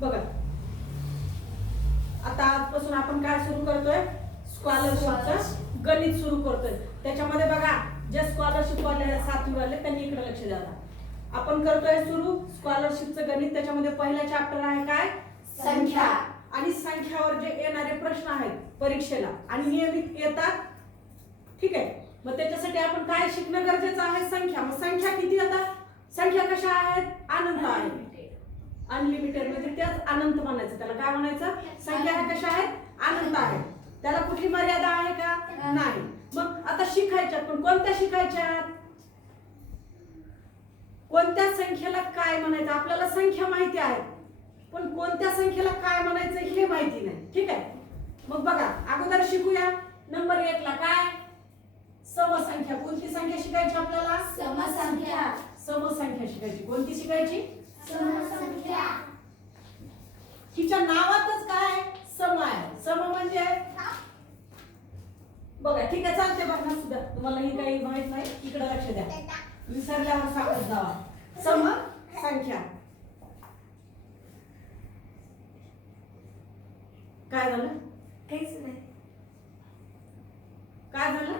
बघा आता आजपासून आपण काय सुरू करतोय, स्कॉलरशिपचं गणित सुरू करतोय. त्याच्यामध्ये बघा जे स्कॉलरशिप वाले 7वी वाले त्यांनी इकडे लक्ष द्या. आपण करतोय सुरू स्कॉलरशिपचं गणित. त्याच्यामध्ये पहिला चॅप्टर आहे काय, संख्या. आणि संख्यावर जे येणारे प्रश्न आहेत परीक्षेला आणि नियमित येतात, ठीक आहे. मग त्याच्यासाठी आपण काय शिकणं गरजेचं आहे, संख्या. मग संख्या किती येतात, संख्या कशा आहेत, अनंत आहेत. अनलिमिटेड म्हणजे त्याच अनंत म्हणायचं, त्याला काय म्हणायचं, संख्या कशा आहेत, अनंत आहेत. त्याला कुठली मर्यादा आहे का, नाही. मग आता शिकायच्यात, पण कोणत्या शिकायच्यात, कोणत्या संख्येला काय म्हणायचं. आपल्याला संख्या माहिती आहे पण कोणत्या संख्येला काय म्हणायचं हे माहिती नाही, ठीक आहे. मग बघा अगोदर शिकूया. नंबर 1 ला काय, समसंख्या. कोणती संख्या शिकायची आपल्याला, समसंख्या. समसंख्या शिकायची. कोणती शिकायची, समसंख्या. हिच्या नावातच काय सम आहे. सम म्हणजे बघा, ठीक आहे चालते. बघा सुद्धा तुम्हाला ही काही माहित नाही, इकडे लक्ष द्या, विसरल्यावर सांगत जावा. सम संख्या काय झालं, काहीच नाही. काय झालं,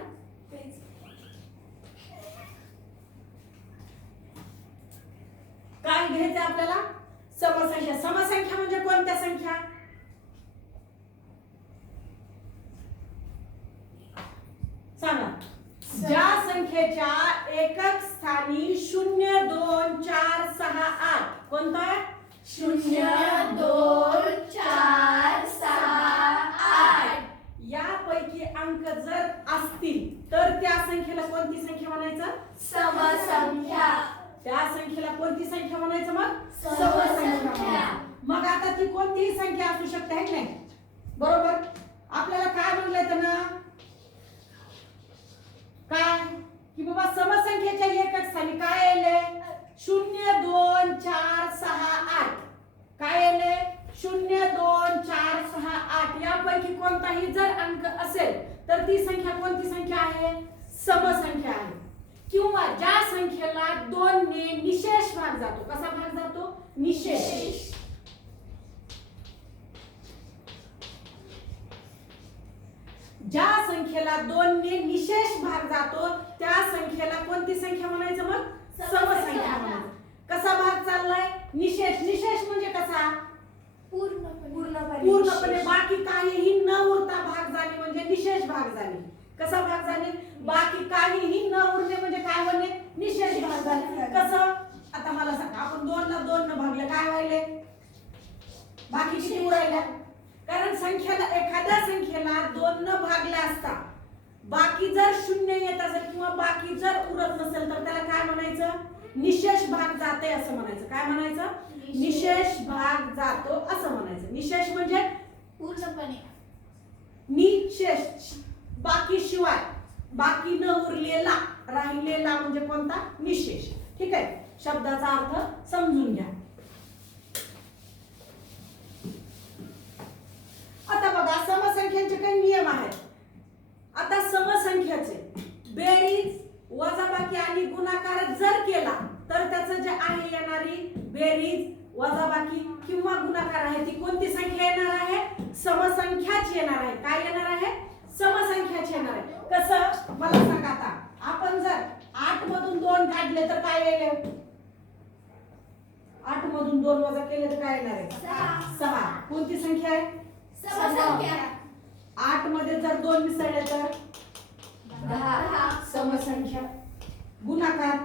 काय घ्यायचं आपल्याला, समसंख्या. समसंख्या म्हणजे कोणत्या संख्या, सांगा. ज्या संख्येच्या एकक स्थानी 0, 2, 4, 6, 8 कोणता आहे, 0, 2, 4, 6, 8 यापैकी अंक जर असतील तर त्या संख्येला कोणती संख्या म्हणायचं, समसंख्या. त्या संख्येला कोणती संख्या म्हणायचं, मग समसंख्या. मग आता ती कोणतीही संख्या असू शकते, है की नाही, बरोबर. आपल्याला काय म्हणलंय त्यानं, काय की बाबा समसंख्येच्या एकक स्थानी काय येले, 0, 2, 4, 6, 8 काय येले, 0, 2, 4, 6, 8 यापैकी कोणताही जर अंक असेल तर ती संख्या कोणती संख्या आहे, समसंख्या आहे. किंवा ज्या संख्येला 2 ने निशेष भाग जातो. कसा भाग जातो, निशेष. ज्या संख्येला 2 ने निशेष भाग जातो त्या संख्येला कोणती संख्या म्हणायचं, मग समसंख्या म्हणायचं. कसा भाग चाललाय, निशेष. निशेष म्हणजे कसा, पूर्णपणे बाकी काहीही न उरता भाग झाले म्हणजे निशेष भाग झाले. कसा भाग झाले, बाकी काहीही न उरणे म्हणजे काय होणे, निशेष भाग झाले. कसं, आता मला सांगा, आपण 2 ला 2 न भागले काय व्हायले, बाकी किती उरायल्या. कारण संख्येला, एखाद्या संख्येला 2 न भागले असता बाकी जर 0 येत असेल किंवा बाकी जर उरत नसेल तर त्याला काय म्हणायचं, निशेष भाग जाते असं म्हणायचं. काय म्हणायचं, निशेष भाग जातो असं म्हणायचं. निशेष म्हणजे पूर्णपणे, निशेष बाकी शिवाय, बाकी न उरलेला, राहिलेला म्हणजे कोणता, निशेष. ठीक आहे, शब्दाचा अर्थ समजून घ्या. आता बघा समसंख्यांचे काही नियम आहेत. आता समसंख्याचे बेरीज, वजाबाकी आणि गुणाकार जर केला तर त्याचं जे आहे येणारी बेरीज, वजाबाकी किंवा गुणाकार आहे ती कोणती संख्या येणार आहे, समसंख्याच येणार आहे. काय येणार आहे, समसंख्याच येणार आहे. कसं मला सांगा, आता आपण जर 8 मधून 2 काढले तर काय येईल, 8 मधून 2 वजा केले तर काय येणार आहे, 6. कोणती संख्या आहे, समसंख्या. 8 मध्ये जर 2 मिसळले तर 10. समसंख्या. गुणाकार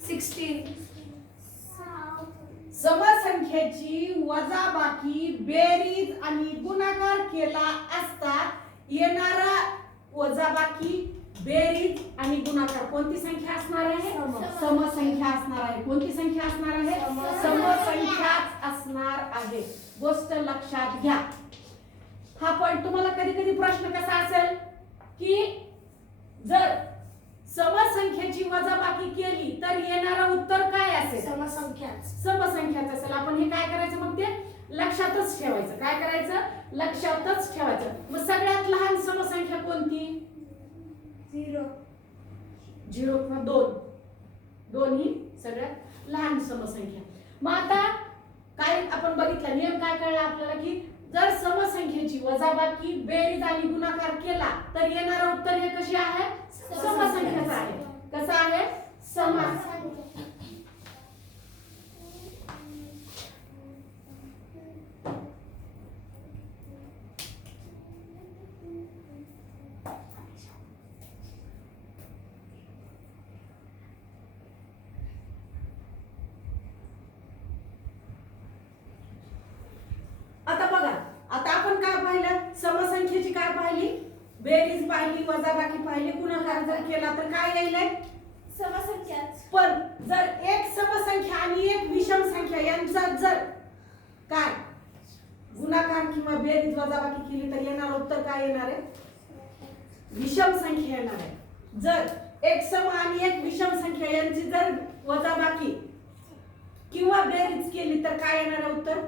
16. समसंख्येची वजाबाकी, बेरीज आणि गुणाकार केला असता येणारा वजाबाकी, बेरीज आणि गुणाकार कोणती संख्या असणार आहे, समसंख्या असणार आहे. कोणती संख्या असणार आहे, समसंख्याच असणार आहे. गोष्ट लक्षात घ्या. हा पॉइंट तुम्हाला कधी कधी प्रश्न कसा असेल की जर समसंख्येची वजाबाकी केली तर येणारं उत्तर काय असेल, समसंख्याच असेल. आपण हे काय करायचं, मग ते लक्षातच ठेवायचं. काय करायचं, लक्षातच ठेवायचं. मग सगळ्यात लहान समसंख्या कोणती, 0. 0 किंवा 2. 2 ही सगळ्यात लहान समसंख्या. मग आता काय आपण बघितलं नियम काय कळला आपल्याला की जर समसंख्येची वजाबाकी बेरीज आणि गुणाकार केला तर येणारं उत्तर हे कशी आहे समसंख्याचं आहे कसं आहे समसंख्या आता बघा आता आपण काय पाहिलं समसंख्येची काय पाहिली बेरीज पाहिली वजाबाकी पाहिली गुणाकार जर केला तर काय येईल समसंख्याच. पण जर एक समसंख्या आणि एक विषम संख्या यांचा जर काय गुणाकार किंवा बेरीज वजाबाकी केली तर येणार उत्तर काय येणार आहे विषम संख्या येणार आहे जर एक सम आणि एक विषम संख्या यांची जर वजाबाकी किंवा बेरीज केली तर काय येणार आहे उत्तर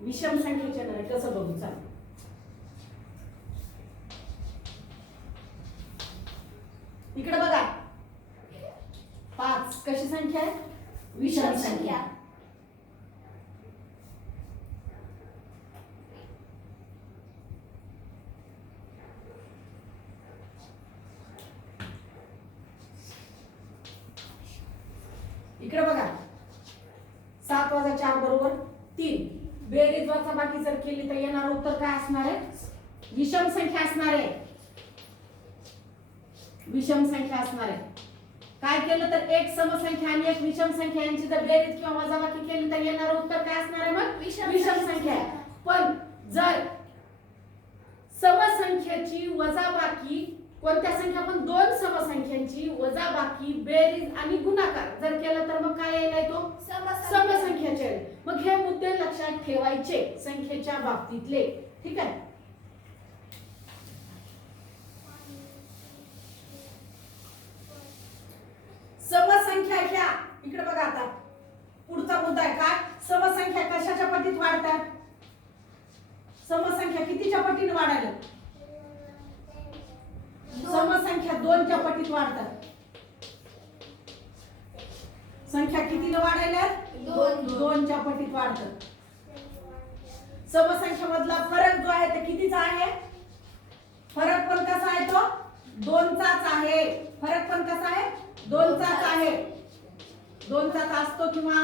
विषम संख्येचे येणार आहे कसं बघू चला इकडे बघा 5 कशी संख्या आहे विषम संख्या इकडे बघा 7 + 4 = 3 बेरीज वजाबाकी जर केली तर येणार उत्तर काय असणार आहे विषम संख्या असणार आहे विषम संख्या असणार आहे काय केलं तर एक समसंख्या आणि एक विषम संख्या यांची जर बेरीज किंवा वजाबाकी केली तर येणार उत्तर काय असणार आहे मग विषम संख्या आहे पण जर समसंख्येची वजाबाकी कोणत्या संख्या पण दोन समसंख्यांची वजाबाकी बेरीज आणि गुणाकार जर केलं तर मग काय येईल तो समसंख्याचे मग हे मुद्दे लक्षात ठेवायचे संख्येच्या बाबतीतले ठीक आहे समसंख्या ह्या इकडे बघा आता पुढचा मुद्दा आहे काय समसंख्या कशाच्या पटीत वाढतात समसंख्या कितीच्या पटीने वाढायला समसंख्या 2 च्या पटीत वाढतात संख्या कितीने वाढायला 2 च्या पटीत वाढतात समसंख्या मधला फरक जो आहे ते कितीचा आहे फरक पण कसा आहे तो 2 चाच आहे फरक पण कसा आहे 2 चाच आहे 2 चाच असतो किंवा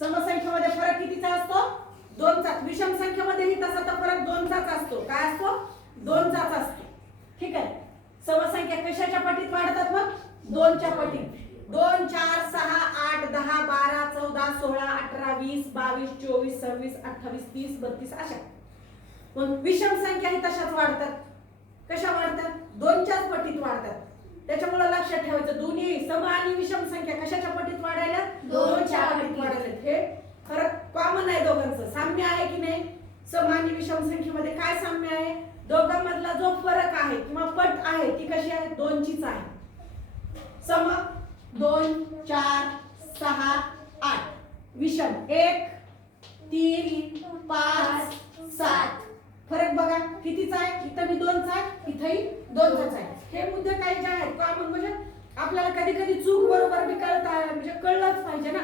समसंख्येमध्ये फरक कितीचा असतो 2 चाच विषम संख्येमध्येही तसा तर फरक 2 चाच असतो काय असतो 2 चाच असतो ठीक आहे समसंख्या कशाच्या पटीत वाढतात मग 2 च्या पटीत 2 4 6 8 10 12 14 16 18 20 22 24 26 28 30 32 अशा पण विषम संख्याही तशाच वाढतात कशा वाढतात 2 च्याच पटीत वाढतात त्याच्यामुळे लक्षात ठेवायचं दोन्ही सम आणि विषम संख्या कशाच्या पटीत वाढायला 2 च्या पटीत वाढायला हे फरक कॉमन आहे दोघांचं साम्य आहे की नाही सम आणि विषम संख्येमध्ये काय साम्य आहे दोघांमधला जो फरक आहे किंवा पट आहे ती कशी आहे 2 चीच आहे सम 2 4 6 8 विषम 1 3 5 7 फरक बघा कितीचा आहे इथं मी 2 चा आहे इथंही 2 चाच आहे हे मुद्दे काही जे आहेत कॉमन म्हणजे आपल्याला कधी कधी चूक बरोबर बी कळत आहे म्हणजे कळलंच पाहिजे ना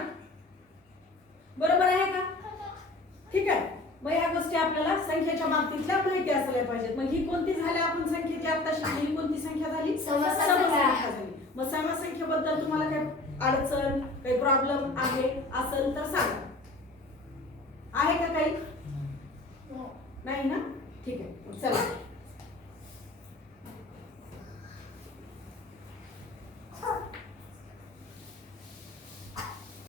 बरोबर आहे का ठीक आहे मग या गोष्टी आपल्याला संख्येच्या बाबतीतल्या माहिती असल्या पाहिजेत मग ही कोणती झाली आपण संख्येची आता शिकली ही कोणती संख्या झाली समसंख्या झाली मग समसंख्येबद्दल तुम्हाला काही अडचण काही प्रॉब्लेम आहे असेल तर सांगा